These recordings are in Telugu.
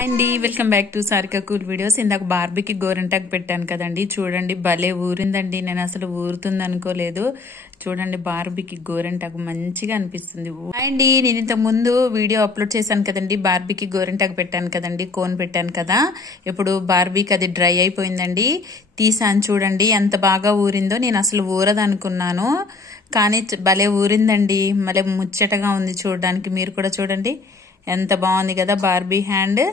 అండి welcome back to Sarika cool videos. ఇందాక బార్బీకి గోరింటాకు పెట్టాను కదండి, చూడండి భలే ఊరిందండి. నేను అసలు ఊరుతుంది అనుకోలేదు. చూడండి బార్బీకి గోరింటాకు మంచిగా అనిపిస్తుంది. అండి నేను ఇంతకు ముందు వీడియో అప్లోడ్ చేశాను కదండి, బార్బీకి గోరింటాకు పెట్టాను కదండి, కోన్ పెట్టాను కదా. ఇప్పుడు బార్బీకి అది డ్రై అయిపోయిందండి, తీసాను. చూడండి ఎంత బాగా ఊరిందో. నేను అసలు ఊరదనుకున్నాను కానీ భలే ఊరిందండి. భలే ముచ్చటగా ఉంది చూడడానికి. మీరు కూడా చూడండి ఎంత బాగుంది కదా బార్బీ హ్యాండ్.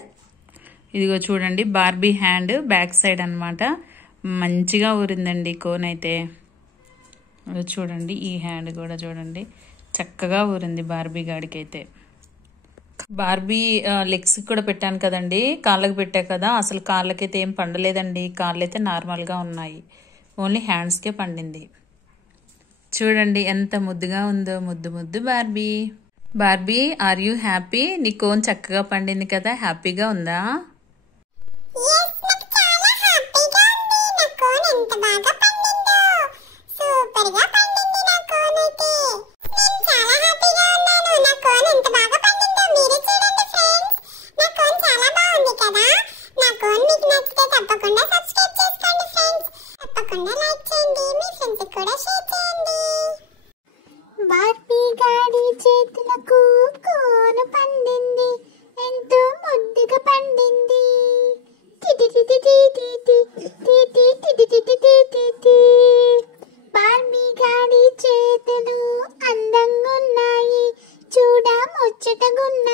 ఇదిగో చూడండి బార్బీ హ్యాండ్ బ్యాక్ సైడ్ అన్నమాట. మంచిగా ఊరిందండి కోన్ అయితే. చూడండి ఈ హ్యాండ్ కూడా చూడండి చక్కగా ఊరింది బార్బీ గాడికి అయితే. బార్బీ లెగ్స్ కూడా పెట్టాను కదండి, కాళ్ళకి పెట్టా కదా. అసలు కాళ్ళకైతే ఏం పండలేదండి, కాళ్ళు అయితే నార్మల్గా ఉన్నాయి, ఓన్లీ హ్యాండ్స్కే పండింది. చూడండి ఎంత ముద్దుగా ఉందో, ముద్దు ముద్దు Barbie. Barbie are you happy? నీ కోన్ చక్కగా పండింది కదా, హ్యాపీగా ఉందా? బార్బీ గాడి చేతులకు కోను పండింది, ఎంతో ముద్దుగా పండింది. బార్బీ గాడి చేతులు అందంగా ఉన్నాయి, చూడ ముచ్చటగున్నాయి.